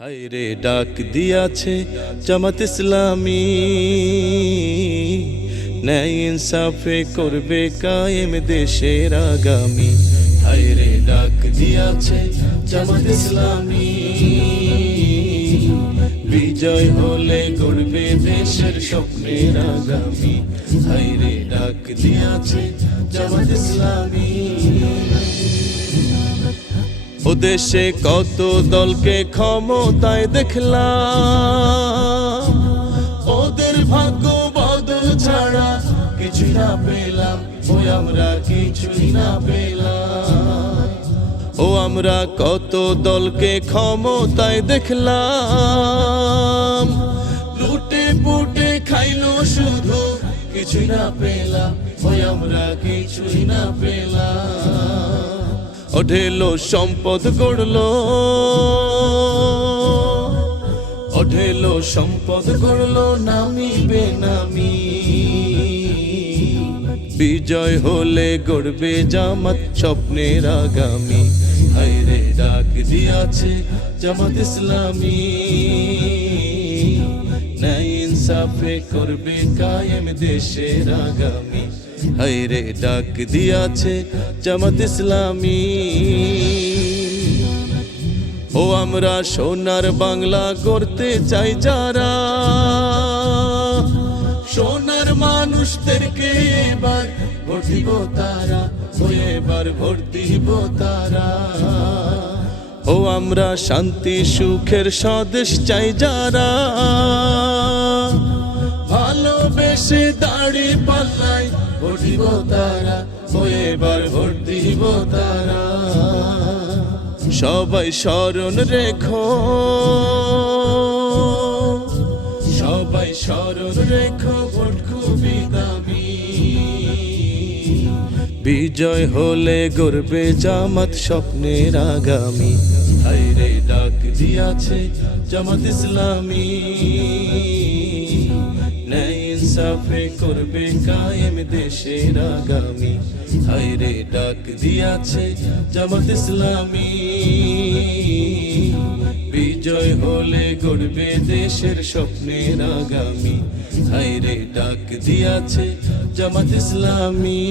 হায়রে ডাক দিয়াছে জামাত ইসলামী, ন্যায় ইনসাফে করবে কায়েম দেশের আগামী। হায়রে ডাক দিয়াছে জামাত ইসলামী, বিজয় হলে গড়বে দেশের স্বপ্নের আগামী। হায়রে ডাক দিয়াছে জামাত ইসলামী। ও দেশে কত দলকে ক্ষমতায় দেখলাম, ওদের ভাগ্য বদল ছাড়া কিছুই না পেলাম, ওই আমরা কিছুই না পেলাম। ও আমরা কত দলকে ক্ষমতায় দেখলাম, লুটে পুটে খাইলো শুধু, কিছুই না পেলাম, ওই আমরা কিছুই না পেলাম। অঢেলো সম্পদ গড়লো, অঢেলো সম্পদ গড়লো নামি বেনামি। বিজয় হলে গড়বে জামাত স্বপ্নের আগামী। হায়রে ডাক দিয়াছে জামাত ইসলামী, ন্যায় ইনসাফে করবে কায়েম দেশের আগামী। হায়রে ডাক দিয়াছে জামাত ইসলামী। ও আমরা সোনার বাংলা গড়তে চাই যারা, সোনার মানুষদেরকে এবার ভোট দিব তারা, ও এবার ভোট দিব তারা। ও আমরা শান্তি সুখের স্বদেশ চাই যারা, ভালোবেসে দাড়ি পাল্লায় ভোট দিব তারা, ও এবার ভোট দিব তারা। সবাই স্মরণ রেখো, সবাই স্মরণ রেখো, ভোট খুবই দামি। বিজয় হলে গড়বে জামাত স্বপ্নের আগামী। হায়রে ডাক দিয়াছে জামাত ইসলামী, ন্যায় ইনসাফে করবে কায়েম দেশের আগামী। হায়রে ডাক দিয়াছে জামাত ইসলামী, বিজয় হলে গড়বে দেশের স্বপ্নের আগামী। হায়রে ডাক দিয়াছে জামাত ইসলামী।